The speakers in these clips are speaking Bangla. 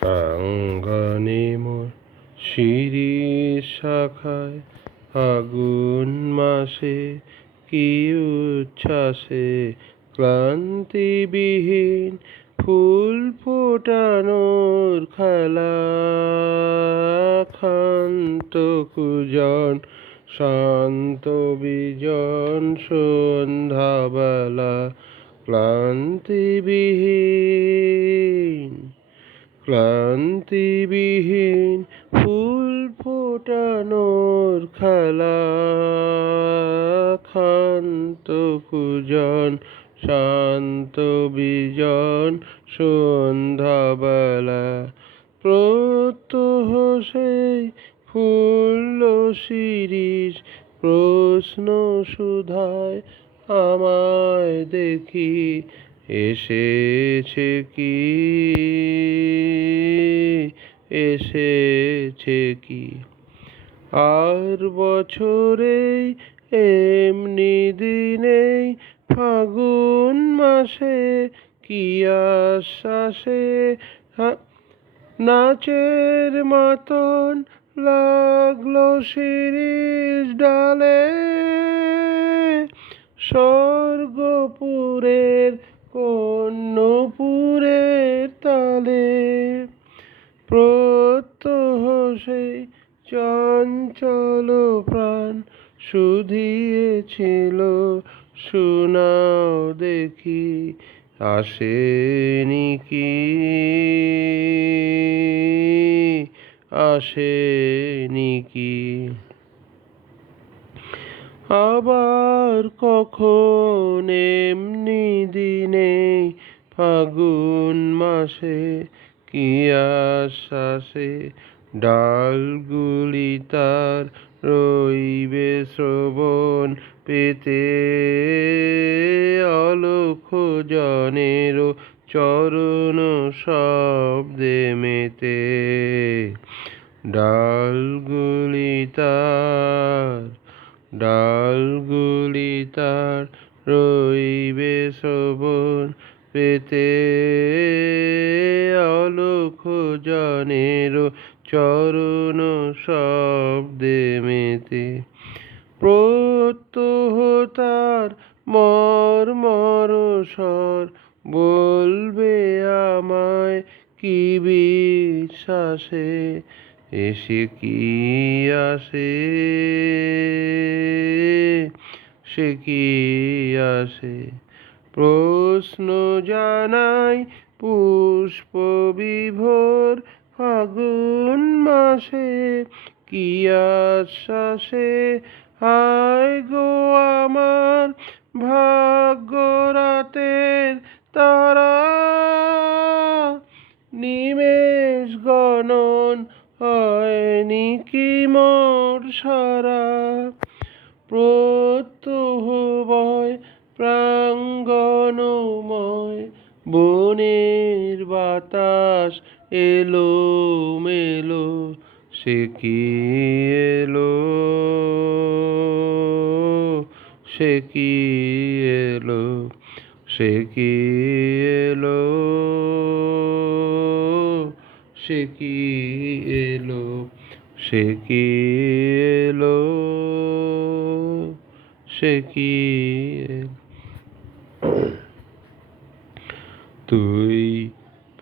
প্রাঙ্গণে মোর শিরিষ শাখায় আগুন মাসে, কি উচ্ছ্বাসে ক্লান্তিবিহীন ফুল ফোটানোর খেলা। ক্ষান্ত কুজন, শান্ত বিজন, সন্ধ্যাবেলা ক্লান্তিবিহীন ক্লান্তিবিহীন ফুল ফোটানোর খেলা, ক্ষান্ত কুজন, শান্ত বিজন, সন্ধ্যাবেলা প্রত্যহ সেই ফুল শিরিষ, প্রশ্ন সুধায় আমায় দেখি, এসেছে কি? এসেছে কি? আর বছরেই, এমনি দিনেই, ফাগুন মাসে কি আশ্বাসে? হা- নাচের মতন লাগল শিরিষ ডালে। স্বর্গপুরের কন্যপুরের তালে প্রত্যহ সেই চঞ্চল প্রাণ শুধিয়েছিল, শোনাও দেখি, আসেনি কি? আসেনি কি? আবার কখন এমনি দিনে, ফাগুন মাসে কি আশ্বাসে ডালগুলি তার রইবে শ্রবণ পেতে। অলক্ষ জনের চরণ শব্দে মেতে। ডালগুলি তার ডালগুলি তার রইবে শ্রবণ পেতে। অলক্ষ জনের চরণ শব্দে মেতে। প্রত্যহ তার মর স্বর বলবে আমায়, কি বিশ্বাসে? এসে কি আসে? সে কি আসে? প্রশ্ন জানাই পুষ্প বিভোর ফাগুন মাসে কি আশ্বাসে? হায় গো আমার ভাগ্য রাতের তারা। নিমেষ গণন হয়নি কি মোর সারা। প্রত্যহ বয় প্রাঙ্গণময়, বনের বাতাস এলো, মেলো, সে কি এলো? সে কি এলো? সে কি এলো? সে কি এলো? সে কি এলো? সে কি? তুই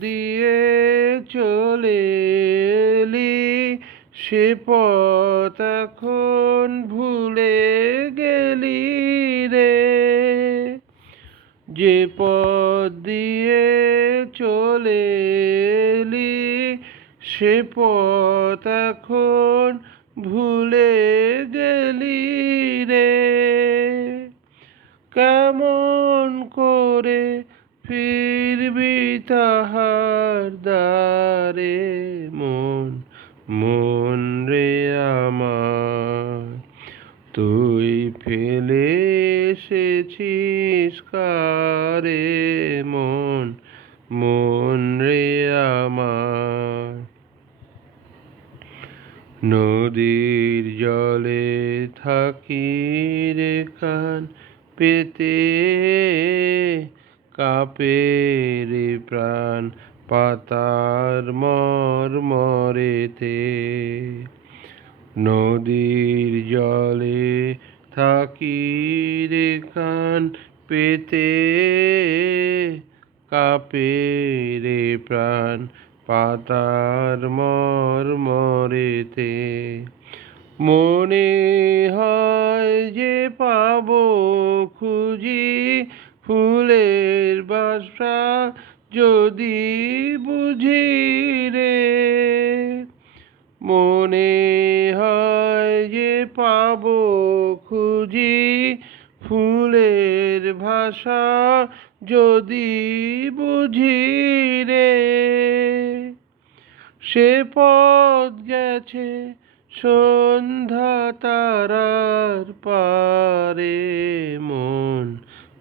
দিয়ে চলে এলি, সে পথ এখন ভুলে গেলি রে। যে পথ দিয়ে চলে এলি, সে পথ এখন ভুলে গেলি রে। কেমন করে ফিরবি তাহার দ্বারে মন মন রে আমার। তুই ফেলে এসেছিস কারে মন মন রে আমার। নদীর জলে থাকি রে কান পেতে। কাপে রে প্রাণ পাতার মর মরেতে। নদীর জলে থাকি রে কান পেতে। কাপে রে প্রাণ পাতার মর মরেতে। মনে হয় যে পাবো খুঁজি ফুলের বাসা যদি বুঝি রে, মনে হয় যে পাবো খুঁজি ফুলের ভাষা যদি বুঝি রে। সে পথ গেছে সন্ধ্যা তারার পারে মন